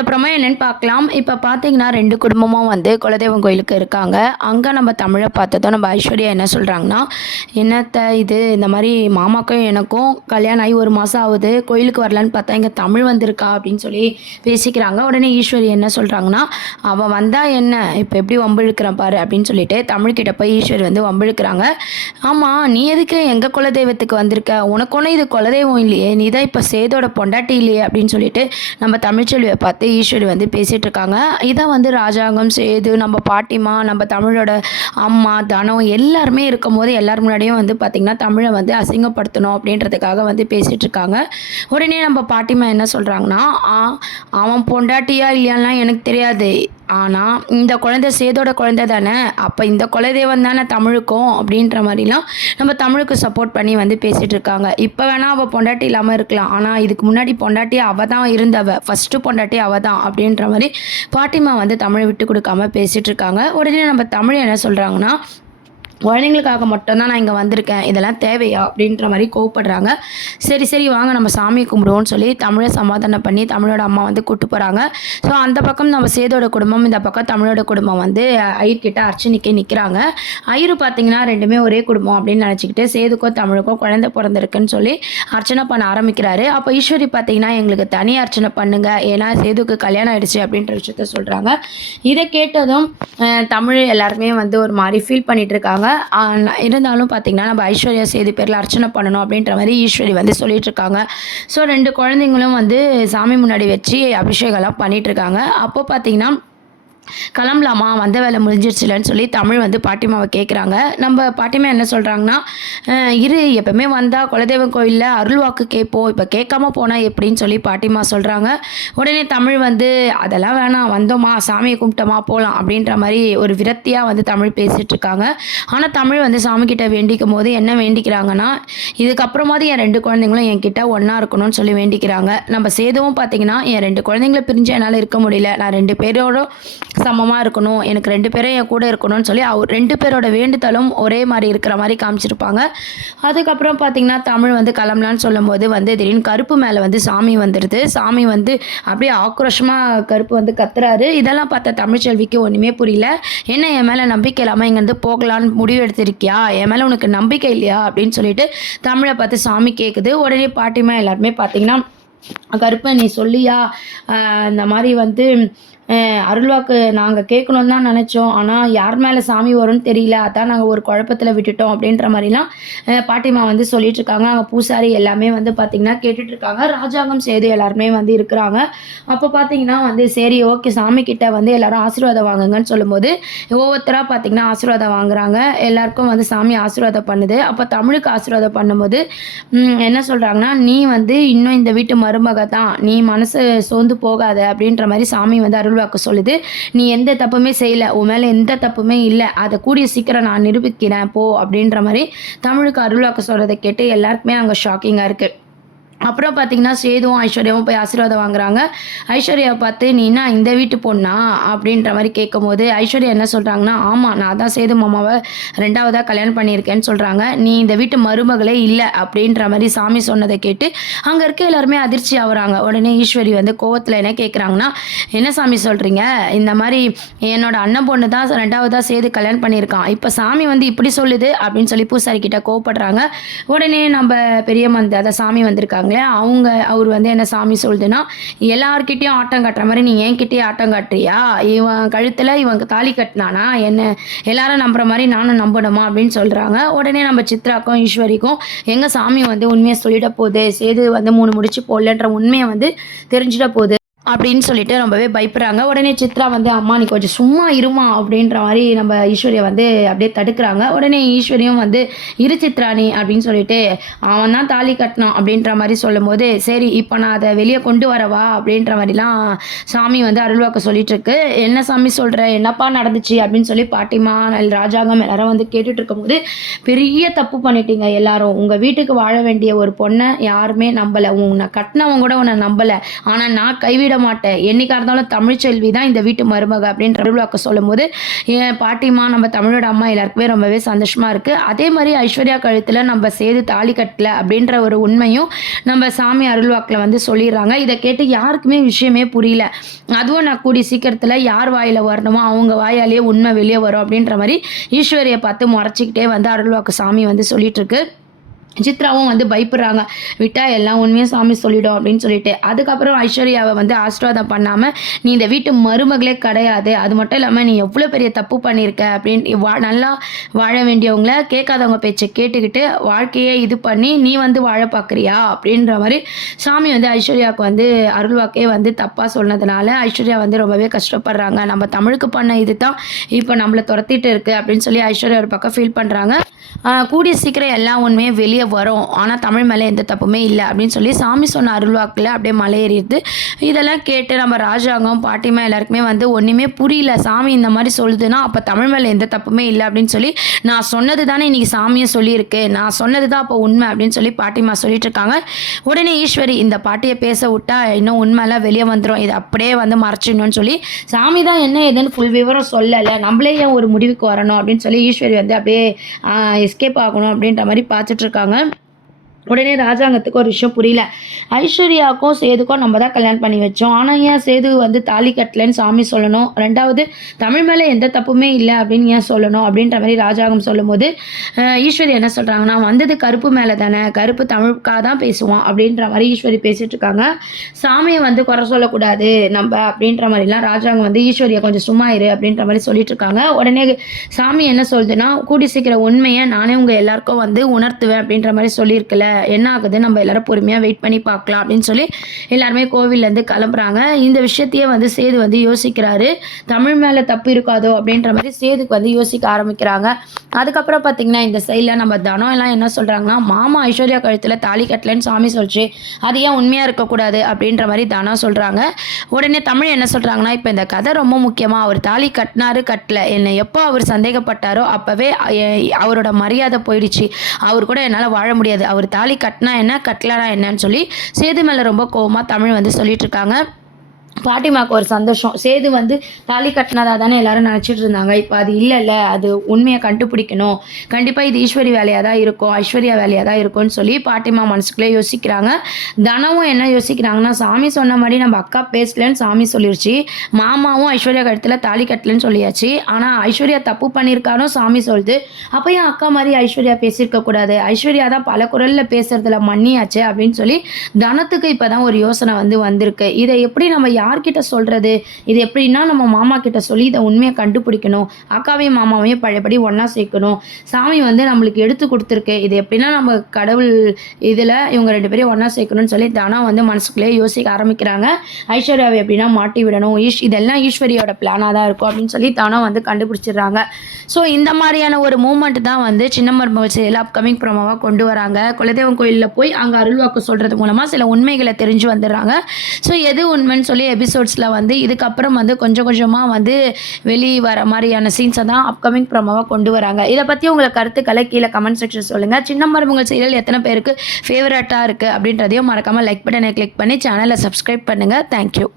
அதுக்கப்புறமா என்னென்னு பார்க்கலாம். இப்போ பார்த்தீங்கன்னா 2 குடும்பமும் வந்து குலதெய்வம் கோயிலுக்கு இருக்காங்க. அங்கே நம்ம தமிழை பார்த்ததும் நம்ம ஐஸ்வர்யா என்ன சொல்கிறாங்கன்னா, "என்னத்த இது இந்த மாதிரி மாமாக்கும் எனக்கும் கல்யாணம் ஆகி 1 மாதம் ஆகுது. கோயிலுக்கு வரலான்னு பார்த்தா இங்கே தமிழ் வந்திருக்கா" அப்படின்னு சொல்லி பேசிக்கிறாங்க. உடனே ஈஸ்வரி என்ன சொல்கிறாங்கன்னா, "அவள் வந்தா என்ன? இப்போ எப்படி வம்பிழுக்கிறான் பாரு" அப்படின்னு சொல்லிட்டு தமிழ்கிட்ட போய் ஈஸ்வரி வந்து வம்பிழுக்கிறாங்க. "ஆமாம், நீ எதுக்கு எங்கள் குலதெய்வத்துக்கு வந்திருக்க? உனக்கு ஒன்றும் இது குலதெய்வம் இல்லையே, நீ தான் இப்போ சேதோட பொண்டாட்டி இல்லையே" அப்படின்னு சொல்லிட்டு நம்ம தமிழ்ச்செல்வியை பார்த்து ஈஸ்வரி வந்து பேசிகிட்டு இருக்காங்க. இதை வந்து ராஜாங்கம், சேது, நம்ம பாட்டிமா, நம்ம தமிழோட அம்மா, தனம் எல்லாருமே இருக்கும்போது எல்லார் முன்னாடியும் வந்து பார்த்திங்கன்னா தமிழை வந்து அசிங்கப்படுத்தணும் அப்படின்றதுக்காக வந்து பேசிகிட்டு இருக்காங்க. உடனே நம்ம பாட்டிமா என்ன சொல்கிறாங்கன்னா, அவன் பொண்டாட்டியா இல்லையான்லாம் எனக்கு தெரியாது, ஆனால் இந்த குழந்தை சேதோட குழந்தை தானே, அப்போ இந்த குலதெய்வம் தானே தமிழுக்கும் அப்படின்ற மாதிரிலாம் நம்ம தமிழுக்கு சப்போர்ட் பண்ணி வந்து பேசிகிட்டு இருக்காங்க. இப்போ வேணால் அவள் பொண்டாட்டி இல்லாமல் இருக்கலாம், ஆனால் இதுக்கு முன்னாடி பொண்டாட்டி அவள் தான் இருந்தவ, ஃபஸ்ட்டு பொண்டாட்டி அவள் தான் அப்படின்ற மாதிரி பாட்டிமா வந்து தமிழை விட்டு கொடுக்காம பேசிகிட்டு இருக்காங்க. உடனே நம்ம தமிழ் என்ன சொல்கிறாங்கன்னா, குழந்தைங்களுக்காக மட்டும்தான் நான் இங்கே வந்திருக்கேன், இதெல்லாம் தேவையா அப்படின்ற மாதிரி கோவப்படுறாங்க. சரி சரி வாங்க நம்ம சாமியை கும்பிடுவோம்னு சொல்லி தமிழை சமாதானம் பண்ணி தமிழோட அம்மா வந்து கூப்பிட்டு போகிறாங்க. ஸோ அந்த பக்கம் நம்ம சேதோட குடும்பம், இந்த பக்கம் தமிழோட குடும்பம் வந்து ஐயர்கிட்ட அர்ச்சனைக்கு நிற்கிறாங்க. ஐயர் பார்த்தீங்கன்னா 2மே ஒரே குடும்பம் அப்படின்னு நினச்சிக்கிட்டு சேதுக்கோ தமிழுக்கோ குழந்தை பிறந்திருக்குன்னு சொல்லி அர்ச்சனை பண்ண ஆரம்பிக்கிறாரு. அப்போ ஈஸ்வரி பார்த்தீங்கன்னா, எங்களுக்கு தனி அர்ச்சனை பண்ணுங்க, ஏன்னா சேதுக்கு கல்யாணம் ஆயிடுச்சு அப்படின்ற விஷயத்த சொல்கிறாங்க. இதை கேட்டதும் தமிழ் எல்லாருமே வந்து ஒரு மாதிரி ஃபீல் பண்ணிட்டு இருக்காங்க. இருந்தாலும் பார்த்திங்கன்னா நம்ம ஐஸ்வர்யா சேது பேரில் அர்ச்சனை பண்ணணும் அப்படின்ற மாதிரி ஈஸ்வரி வந்து சொல்லிகிட்ருக்காங்க. ஸோ 2 குழந்தைங்களும் வந்து சாமி முன்னாடி வச்சு அபிஷேகம்லாம் பண்ணிகிட்ருக்காங்க. அப்போ பார்த்திங்கன்னா, "கிளம்பலாமா, வந்த வேலை முடிஞ்சிருச்சுலன்னு" சொல்லி தமிழ் வந்து பாட்டிமாவை கேட்குறாங்க. நம்ம பாட்டிமா என்ன சொல்கிறாங்கன்னா, "இரு, எப்பவுமே வந்தால் குலதெய்வம் கோயிலில் அருள்வாக்கு கேட்போம், இப்போ கேட்காம போனால் எப்படின்னு" சொல்லி பாட்டிமா சொல்கிறாங்க. உடனே தமிழ் வந்து, "அதெல்லாம் வேணாம், வந்தோமா சாமியை கும்பிட்டோமா போகலாம்" அப்படின்ற மாதிரி ஒரு விரக்தியாக வந்து தமிழ் பேசிகிட்ருக்காங்க. ஆனால் தமிழ் வந்து சாமிக்கிட்ட வேண்டிக்கும் போது என்ன வேண்டிக்கிறாங்கன்னா, இதுக்கப்புறமாவது என் 2 குழந்தைங்களும் என்கிட்ட ஒன்றா இருக்கணும்னு சொல்லி வேண்டிக்கிறாங்க. நம்ம சேதுவும் பார்த்திங்கன்னா, "என் 2 குழந்தைங்களை பிரிஞ்சு என்னால் இருக்க முடியல, நான் 2 பேரோட சமமாக இருக்கணும், எனக்கு 2 பேரும் என் கூட இருக்கணும்னு" சொல்லி அவர் 2 பேரோட வேண்டுதலும் ஒரே மாதிரி இருக்கிற மாதிரி காமிச்சிருப்பாங்க. அதுக்கப்புறம் பார்த்திங்கன்னா தமிழ் வந்து கிளம்பலான்னு சொல்லும்போது வந்து திடீர்னு கருப்பு மேலே வந்து சாமி வந்துடுது. சாமி வந்து அப்படியே ஆக்ரோஷமாக கருப்பு வந்து கத்துறாரு. இதெல்லாம் பார்த்த தமிழ்ச்செல்விக்கு ஒன்றுமே புரியல. "என்ன, என் மேலே நம்பிக்கை இல்லாமல் இங்கேருந்து போகலான்னு முடிவு எடுத்திருக்கியா? என் மேலே உனக்கு நம்பிக்கை இல்லையா?" அப்படின்னு சொல்லிட்டு தமிழை பார்த்து சாமி கேட்குது. உடனே பாட்டிமா எல்லாருமே பார்த்திங்கன்னா, "கருப்பை நீ சொல்லியா இந்த மாதிரி வந்து அருள்வாக்கு நாங்கள் கேட்கணுன்னு தான் நினச்சோம், ஆனால் யார் மேலே சாமி வரும்னு தெரியல, அதான் நாங்கள் ஒரு குழப்பத்தில் விட்டுட்டோம்" அப்படின்ற மாதிரிலாம் பாட்டிமா வந்து சொல்லிகிட்ருக்காங்க. அங்கே பூசாரி எல்லாமே வந்து பார்த்திங்கன்னா கேட்டுட்ருக்காங்க. ராஜாங்கம் சேது எல்லாருமே வந்து இருக்கிறாங்க. அப்போ பார்த்திங்கன்னா வந்து சரி ஓகே, சாமிக்கிட்ட வந்து எல்லோரும் ஆசீர்வாதம் வாங்குங்கன்னு சொல்லும்போது ஒவ்வொருத்தராக பார்த்திங்கன்னா ஆசீர்வாதம் வாங்குறாங்க. எல்லாருக்கும் வந்து சாமி ஆசீர்வாதம் பண்ணுது. அப்போ தமிழுக்கு ஆசீர்வாதம் பண்ணும்போது என்ன சொல்கிறாங்கன்னா, "நீ வந்து இன்னும் இந்த வீட்டு மருமக தான், நீ மனசு சோர்ந்து போகாத" அப்படின்ற மாதிரி சாமி வந்து அருள்வாக்கு சொல்லுது. "நீ எந்த தப்புமே செய்யல, உன் மேலே எந்த தப்புமே இல்லை, அதை கூடிய சீக்கிரம் நான் நிரூபிக்கிறேன் போ" அப்படின்ற மாதிரி தமிழுக்கு அருள்வாக்கு சொல்கிறத கேட்டு எல்லாருக்குமே அங்கே ஷாக்கிங்காக இருக்குது. அப்புறம் பார்த்திங்கன்னா சேதுவும் ஐஸ்வர்யாவும் போய் ஆசீர்வாதம் வாங்குறாங்க. ஐஸ்வர்யாவை பார்த்து, "நீ என்ன இந்த வீட்டு பொண்ணா?" அப்படின்ற மாதிரி கேட்கும்போது ஐஸ்வர்யா என்ன சொல்கிறாங்கன்னா, "ஆமாம், நான் தான் சேது மாமாவை 2வதாக கல்யாணம் பண்ணியிருக்கேன்னு" சொல்கிறாங்க. "நீ இந்த வீட்டு மருமகளே இல்லை" அப்படின்ற மாதிரி சாமி சொன்னதை கேட்டு அங்கே இருக்க எல்லாருமே அதிர்ச்சி ஆகுறாங்க. உடனே ஈஸ்வரி வந்து கோவத்தில் என்ன கேட்குறாங்கன்னா, "என்ன சாமி சொல்கிறீங்க? இந்த மாதிரி என்னோட அண்ணன் பொண்ணு தான் 2வதாக சேது கல்யாணம் பண்ணியிருக்கான், இப்போ சாமி வந்து இப்படி சொல்லுது" அப்படின்னு சொல்லி பூசாரிக்கிட்ட கோவப்படுறாங்க. உடனே நம்ம பெரியம்மா அதை சாமி வந்திருக்காங்க, அவர் வந்து என்ன சாமி சொல்லுதுன்னா, "எல்லார்கிட்டையும் ஆட்டம் காட்டுற மாதிரி நீ என்கிட்டயே ஆட்டம் காட்டுறியா? இவன் கழுத்தில் இவன் தாலி கட்டினானா, என்ன எல்லாரும் நம்புற மாதிரி நானும் நம்பணுமா?" அப்படின்னு சொல்கிறாங்க. உடனே நம்ம சித்ராக்கும் ஈஸ்வரிக்கும் எங்கள் சாமி வந்து உண்மையை சொல்லிட போகுது, சேது வந்து 3 முடிச்சு போடலன்ற உண்மையை வந்து தெரிஞ்சிட போகுது அப்படின்னு சொல்லிட்டு ரொம்பவே பயப்படுறாங்க. உடனே சித்ரா வந்து, "அம்மா நீ கொஞ்சம் சும்மா இருமா" அப்படின்ற மாதிரி நம்ம ஈஸ்வரியை வந்து அப்படியே தடுக்கிறாங்க. உடனே ஈஸ்வரியும் வந்து, "இரு சித்ரா நீ" அப்படின்னு சொல்லிட்டு, "அவன் தான் தாலி கட்டினான்" அப்படின்ற மாதிரி சொல்லும்போது, "சரி இப்போ நான் அதை வெளியே கொண்டு வரவா" அப்படின்ற மாதிரிலாம் சாமி வந்து அருள்வாக்கு சொல்லிட்டு இருக்கு. "என்ன சாமி சொல்கிற, என்னப்பா நடந்துச்சு" அப்படின்னு சொல்லி பாட்டிமா ராஜாங்கம் எல்லாரும் வந்து கேட்டுட்டு இருக்கும்போது, "பெரிய தப்பு பண்ணிட்டீங்க எல்லாரும், உங்கள் வீட்டுக்கு வாழ வேண்டிய ஒரு பொண்ணை யாருமே நம்பலை, உன்னை கட்டினவங்க கூட உன்னை நம்பலை, ஆனால் நான் கைவிட மாட்டேன், என்னைக்கா இருந்தாலும் தமிழ்ச்செல்வி தான் இந்த வீட்டு மருமக அப்படின்ற அருள்வாக்கு சொல்லும்போது என் பாட்டிமா நம்ம தமிழோட அம்மா எல்லாருக்குமே ரொம்பவே சந்தோஷமா இருக்கு. அதே மாதிரி ஐஸ்வர்யா கழுத்தில் நம்ம சேது தாலி கட்டல அப்படின்ற ஒரு உண்மையும் நம்ம சாமி அருள்வாக்கில் வந்து சொல்லிடுறாங்க. இதை கேட்டு யாருக்குமே விஷயமே புரியல. அதுவும் நான் கூடிய சீக்கிரத்தில் யார் வாயில் வரணுமோ அவங்க வாயாலேயே உண்மை வெளியே வரும் அப்படின்ற மாதிரி ஈஸ்வரியை பார்த்து முறைச்சிக்கிட்டே வந்து அருள்வாக்கு சாமி வந்து சொல்லிட்டு இருக்கு. சித்ராவும் வந்து பயப்படுறாங்க, விட்டா எல்லாம் உண்மையாக சாமி சொல்லிடும் அப்படின்னு சொல்லிட்டு. அதுக்கப்புறம் ஐஸ்வர்யாவை வந்து ஆசீர்வாதம் பண்ணாமல் நீ இந்த வீட்டு மருமகளே கிடையாது, அது மட்டும் இல்லாமல் நீ எவ்வளோ பெரிய தப்பு பண்ணியிருக்க அப்படின்னு நல்லா வாழ வேண்டியவங்கள கேட்காதவங்க பேச்சை கேட்டுக்கிட்டு வாழ்க்கையே இது பண்ணி நீ வந்து வாழ பார்க்குறியா அப்படின்ற மாதிரி சாமி வந்து ஐஸ்வர்யாவுக்கு வந்து அருள்வாக்கே வந்து தப்பாக சொன்னதுனால ஐஸ்வர்யா வந்து ரொம்பவே கஷ்டப்படுறாங்க. நம்ம தமிழுக்கு பண்ண இது தான் இப்போ நம்மளை துரத்திட்டு இருக்கு அப்படின்னு சொல்லி ஐஸ்வர்யா ஒரு பக்கம் ஃபீல் பண்ணுறாங்க. கூடிய சீக்கிரம் எல்லா உண்மையும் வெளியே வரும், ஆனால் தமிழ் மேலே எந்த தப்புமே இல்லை அப்படின்னு சொல்லி சாமி சொன்ன அருள்வாக்கில் அப்படியே மலையேறிடுது. இதெல்லாம் கேட்டு நம்ம ராஜாங்கம் பாட்டிமா எல்லாருக்குமே வந்து ஒன்றுமே புரியல. சாமி இந்த மாதிரி சொல்லுதுன்னா அப்போ தமிழ் மேலே எந்த தப்புமே இல்லை அப்படின்னு சொல்லி நான் சொன்னது தானே இன்றைக்கி சாமியை சொல்லியிருக்கு, நான் சொன்னது தான் அப்போ உண்மை அப்படின்னு சொல்லி பாட்டிமா சொல்லிட்டு இருக்காங்க. உடனே ஈஸ்வரி இந்த பாட்டியை பேச விட்டா இன்னும் உண்மையெல்லாம் வெளியே வந்துடும், இதை அப்படியே வந்து மறைச்சிடணும்னு சொல்லி சாமி தான் என்ன ஏதுன்னு ஃபுல் விவரம் சொல்லலை, நம்மளே ஏன் ஒரு முடிவுக்கு வரணும் அப்படின்னு சொல்லி ஈஸ்வரி வந்து அப்படியே எஸ்கேப் ஆகணும் அப்படின்ற மாதிரி பார்த்துட்டு இருக்காங்க. உடனே ராஜாங்கத்துக்கு ஒரு விஷயம் புரியல. ஐஸ்வர்யாவுக்கும் சேதுக்கும் நம்ம தான் கல்யாணம் பண்ணி வச்சோம், ஆனால் ஏன் சேது வந்து தாலி கட்டலன்னு சாமி சொல்லணும், ரெண்டாவது தமிழ் மேலே எந்த தப்புமே இல்லை அப்படின்னு ஏன் சொல்லணும் அப்படின்ற மாதிரி ராஜாங்கம் சொல்லும்போது ஈஸ்வரி என்ன சொல்கிறாங்கன்னா வந்தது கருப்பு மேலே தானே, கருப்பு தமிழுக்காக தான் பேசுவான் அப்படின்ற மாதிரி ஈஸ்வரி பேசிகிட்டு இருக்காங்க. சாமியை வந்து குறை சொல்லக்கூடாது நம்ம அப்படின்ற மாதிரிலாம் ராஜாங்கம் வந்து ஈஸ்வரியை கொஞ்சம் சும்மா இரு அப்படின்ற மாதிரி சொல்லிட்டு இருக்காங்க. உடனே சாமி என்ன சொல்லுதுன்னா கூடி சீக்கிரம் உண்மையை நானே உங்கள் எல்லாருக்கும் வந்து உணர்த்துவேன் அப்படின்ற மாதிரி சொல்லியிருக்கல, என்ன ஆகுது நம்ம எல்லாரும் பொறுமையாக வெயிட் பண்ணி பார்க்கலாம் அப்படின்னு சொல்லி எல்லாருமே கோவிலேருந்து கிளம்புறாங்க. இந்த விஷயத்தையே வந்து சேது வந்து யோசிக்கிறாரு, தமிழ் மேலே தப்பு இருக்காதோ அப்படின்ற மாதிரி சேதுக்கு வந்து யோசிக்க ஆரம்பிக்கிறாங்க. அதுக்கப்புறம் பார்த்திங்கன்னா இந்த சைடில் நம்ம தனம் எல்லாம் என்ன சொல்கிறாங்கன்னா மாமா ஐஸ்வர்யா கழுத்தில் தாலி கட்டலன்னு சாமி சொல்லிச்சு, அது ஏன் உண்மையாக இருக்கக்கூடாது அப்படின்ற மாதிரி தனம் சொல்கிறாங்க. உடனே தமிழ் என்ன சொல்கிறாங்கன்னா இப்போ இந்த கதை ரொம்ப முக்கியமாக, அவர் தாலி கட்டினாரு கட்டல, என்னை எப்போ அவர் சந்தேகப்பட்டாரோ அப்போவே அவரோட மரியாதை போயிடுச்சு, அவர் கூட என்னால் வாழ முடியாது, அவர் தாலி கட்டினா என்ன கட்டலனா என்னன்னு சொல்லி சேது மேலே ரொம்ப கோவமாக தமிழ் வந்து சொல்லிட்டு இருக்காங்க. பாட்டிமாவுக்கு ஒரு சந்தோஷம், சேது வந்து தாலி கட்டினதாக தானே எல்லாரும் நினச்சிட்டு இருந்தாங்க, இப்போ அது இல்லைல்ல, அது உண்மையை கண்டுபிடிக்கணும், கண்டிப்பாக இது ஈஸ்வரி வேலையாக தான் இருக்கும், ஐஸ்வர்யா வேலையாக தான் இருக்கும்னு சொல்லி பாட்டிமா மனசுக்குள்ளே யோசிக்கிறாங்க. தனமும் என்ன யோசிக்கிறாங்கன்னா சாமி சொன்ன மாதிரி நம்ம அக்கா பேசலன்னு சாமி சொல்லிடுச்சு, மாமாவும் ஐஸ்வர்யா கழுத்தில் தாலி கட்டலன்னு சொல்லியாச்சு, ஆனால் ஐஸ்வர்யா தப்பு பண்ணியிருக்கானோ சாமி சொல்லுது, அப்போ ஏன் அக்கா மாதிரி ஐஸ்வர்யா பேசியிருக்கக்கூடாது, ஐஸ்வர்யா தான் பல குரலில் பேசுறதுல மன்னியாச்சு அப்படின்னு சொல்லி தனத்துக்கு இப்போ தான் ஒரு யோசனை வந்து வந்திருக்கு. இதை எப்படி நம்ம யார்கிட்ட சொல்கிறது, இது எப்படின்னா நம்ம மாமா கிட்ட சொல்லி இதை உண்மையை கண்டுபிடிக்கணும், அக்காவையும் மாமாவையும் பழையபடி ஒன்றா சேர்க்கணும், சாமி வந்து நம்மளுக்கு எடுத்து கொடுத்துருக்கு, இது எப்படின்னா நம்ம கடவுள் இதில் இவங்க ரெண்டு பேரையும் ஒன்றா சேர்க்கணும்னு சொல்லி தனம் வந்து மனசுக்குள்ளேயே யோசிக்க ஆரம்பிக்கிறாங்க. ஐஸ்வர்யாவை எப்படின்னா மாட்டி விடணும், இதெல்லாம் ஈஸ்வரியோட பிளானாக தான் இருக்கும் அப்படின்னு சொல்லி தனம் வந்து கண்டுபிடிச்சிடுறாங்க. ஸோ இந்த மாதிரியான ஒரு மூமெண்ட் தான் வந்து சின்ன மருமகள் சீரியல் அப்கமிங் ப்ரோமோவாக கொண்டு வராங்க. குலதெய்வம் கோயிலில் போய் அங்கே அருள்வாக்கு சொல்கிறது மூலமாக சில உண்மைகளை தெரிஞ்சு வந்துடுறாங்க. ஸோ எது உண்மைன்னு சொல்லி எபிசோட்ஸில் வந்து இதுக்கப்புறம் வந்து கொஞ்சம் கொஞ்சமாக வந்து வெளியே வர மாதிரியான சீன்ஸை தான் அப்கமிங் ப்ரோமோவாக கொண்டு வராங்க. இதை பற்றி உங்களை கருத்துக்களை கீழே கமெண்ட் செக்ஷன் சொல்லுங்கள். சின்ன மருமகள் சீரியல் எத்தனை பேருக்கு ஃபேவரட்டாக இருக்குது அப்படின்றதையும் மறக்காமல் லைக் பட்டனை கிளிக் பண்ணி சேனலை சப்ஸ்கிரைப் பண்ணுங்கள். தேங்க்யூ.